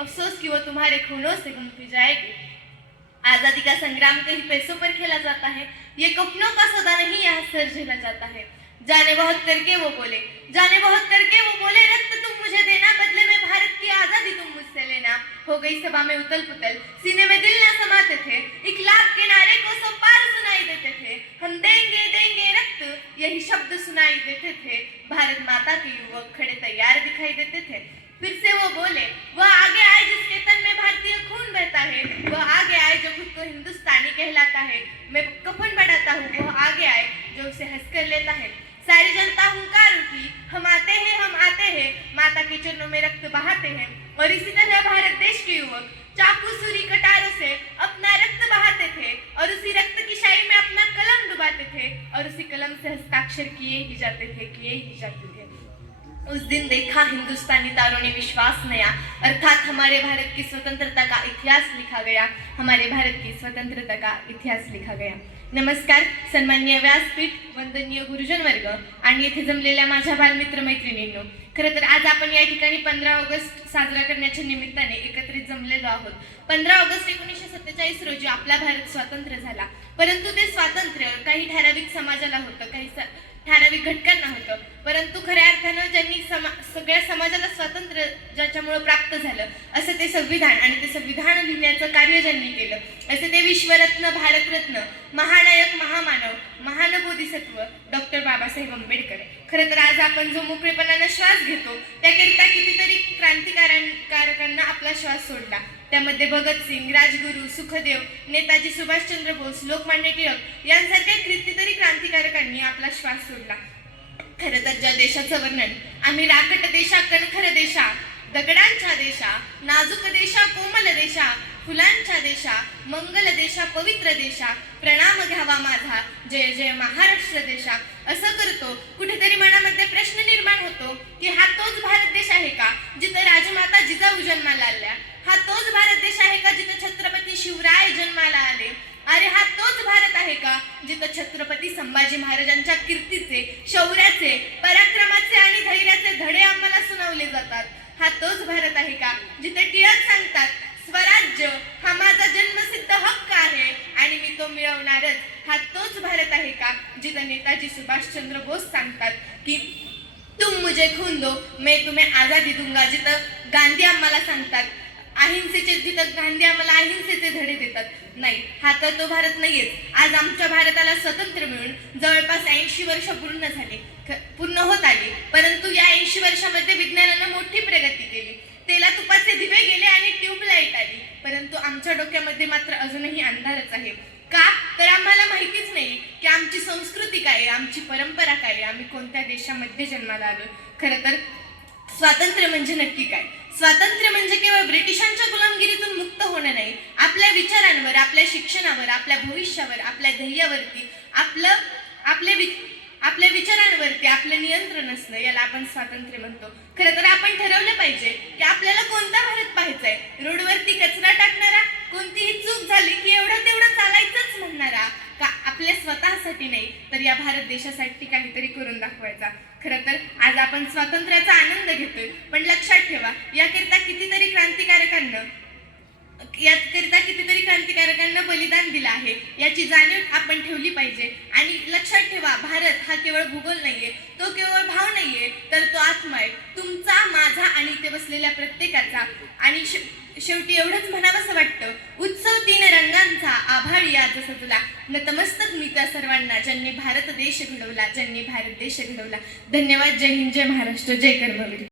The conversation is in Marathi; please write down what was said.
अफसोस कि वो तुम्हारे खूनों से घूमती जाएगी। आजादी का संग्राम कहीं पैसों पर खेला जाता है, ये कफनों का सौदा नहीं यहाँ सर झेला जाता है। जाने बहुत करके वो बोले, जाने बहुत करके वो बोले, रक्त तुम मुझे देना, बदले में भारत की आजादी तुम मुझसे लेना। हो गई सभा में उतल पुतल, सीने में दिल न समाते थे, इखलाक के नारे को सब पार सुनाई देते थे। हम देंगे देंगे रक्त, यही शब्द सुनाई देते थे। भारत माता के युवक खड़े तैयार दिखाई देते थे। फिर से वो बोले, वह आगे आए जिसके तन में भारतीय खून बहता है, वह आगे आए जो खुद को हिंदुस्तानी कहलाता है। मैं कफन बढ़ाता हूँ, वह आगे आए जो उसे हंसकर लेता है। सारी जनता हुंकार उठी, हम आते हैं, माता के चरणों में रक्त बहाते हैं। और इसी तरह भारत देश के युवक चाकू सुरी कटारों से अपना रक्त बहाते थे और उसी रक्त की शाही में अपना कलम डुबाते थे और उसी कलम से हस्ताक्षर किए ही जाते थे। उस दिन देखा हिंदुस्तानी तारों ने विश्वास नया, अर्थात हमारे भारत की स्वतंत्रता का इतिहास लिखा गया, हमारे भारत की स्वतंत्रता का इतिहास लिखा गया। नमस्कार सन्माननीय व्यासपीठ, वंदनीय गुरुजन वर्ग आणि येथे जमलेल्या माझ्या बालमित्र मैत्रिणींनो, खरं तर आज आपण या ठिकाणी 15 ऑगस्ट साजरा करण्याच्या निमित्ताने एकत्रित जमलेलो आहोत। 15 ऑगस्ट 1947 रोजी आपला भारत स्वतंत्र झाला, परंतु ते स्वातंत्र्य काही ठराविक समाजाला होतं, काही ठराविक घटकांना होतं, परंतु खऱ्या अर्थानं ज्यांनी सगळ्या समाजाला स्वातंत्र्य ज्याच्यामुळे प्राप्त झालं असं ते संविधान, आणि ते संविधान लिहिण्याचं कार्य ज्यांनी केलं असं ते विश्वरत्न, भारतरत्न, महानायक, महामानव, महान बोधिसत्व डॉक्टर बाबासाहेब आंबेडकर। खरं तर आज आपण जो मोकळेपणाने श्वास घेतो त्याकरिता कितीतरी क्रांतिकारकांना आपला श्वास सोडला। त्यामध्ये भगतसिंग, राजगुरू, सुखदेव, नेताजी सुभाषचंद्र बोस, लोकमान्य टिळक यांसारख्या कितीतरी क्रांतिकारकांनी आपला श्वास सोडला। खरं तर ज्या देशाचं वर्णन आम्ही राकट देशा, कणखर देशा, दगडांच्या देशा, नाजूक देशा, कोमल देशा, फुलांच्या देशा, मंगल देशा, पवित्र देशा, प्रणाम घ्यावा माझा, जय जय महाराष्ट्र देशा असं करतो, कुठेतरी मनामध्ये प्रश्न निर्माण होतो की हा तोच भारत देश आहे का जिथे राजमाता जिजाऊ जन्माला आल्या? हा तोच भारत देश आहे का जिथे छत्रपती शिवराय जन्माला आले? अरे हा तोच भारत आहे का जिथे छत्रपती संभाजी महाराजांच्या कीर्तीचे, शौर्याचे, पराक्रमाचे आणि धैर्याचे धडे आम्हाला सुनावले जातात? हा तोच भारत आहे का जिथे टिळक सांगतात, स्वराज्य हा माझा जन्मसिद्ध हक्क आहे आणि मी तो मिळवणारच? हा तोच भारत आहे का जिथे नेताजी सुभाषचंद्र बोस सांगतात की तुम मुझे खून दो मैं तुम्हें आजादी दूंगा? जिथं गांधी आम्हाला सांगतात जिथं गांधी आम्हाला अहिंसेचे धडे देतात? नाही, हा तर तो भारत नाहीयेच। आज आमच्या भारताला स्वातंत्र्य मिळून जवळपास 80 वर्ष पूर्ण होत आली, परंतु या 80 वर्षामध्ये विज्ञानानं मोठी प्रगती केली, तेला तुपाचे दिवे गेले आणि ट्यूबलाईट आली, परंतु आमच्या डोक्यामध्ये मात्र अजूनही अंधारच आहे। का तर आम्हाला माहितीच नाही की आमची संस्कृती काय आहे, आमची परंपरा काय आहे, आम्ही कोणत्या देशामध्ये जन्माला आलो। खरं तर स्वातंत्र्य म्हणजे नक्की काय? स्वातंत्र्य म्हणजे केवळ ब्रिटिशांच्या गुलामगिरीतून मुक्त होणं नाही, आपल्या विचारांवर, आपल्या शिक्षणावर, आपल्या भविष्यावर, आपल्या ध्येयावरती, आपल्या विचारांवरती आपलं नियंत्रण असणं, याला आपण स्वातंत्र्य म्हणतो। खरं तर आपण ठरवलं पाहिजे की आपल्याला कोणता भारत पाहायचा आहे? रोडवरती कचरा टाकणारा, कोणतीही चूक झाली की एवढं तेवढं चालायचंच म्हणणारा, का आपल्या स्वतःसाठी नाही तर या भारत देशासाठी काहीतरी करून दाखवायचा? खरं तर आज आपण स्वातंत्र्याचा आनंद घेतोय, पण लक्षात ठेवा याकरिता कितीतरी क्रांतिकारकांना बलिदान दिलं आहे, याची जाणीव आपण ठेवली पाहिजे। आणि लक्षात ठेवा, भारत हा केवळ भूगोल नाहीये, तो केवळ भाव नाहीये, तर तो आत्मा आहे, तुमचा, माझा आणि इथे बसलेल्या प्रत्येकाचा। आणि शेवटी एवढंच म्हणावंसं वाटतं, उत्सव 3 रंगांचा, आभाळी आज सजला, नतमस्तक मी त्या सर्वांना ज्यांनी भारत देश घडवला, धन्यवाद। जय हिंद, जय महाराष्ट्र, जय कर्मवीर।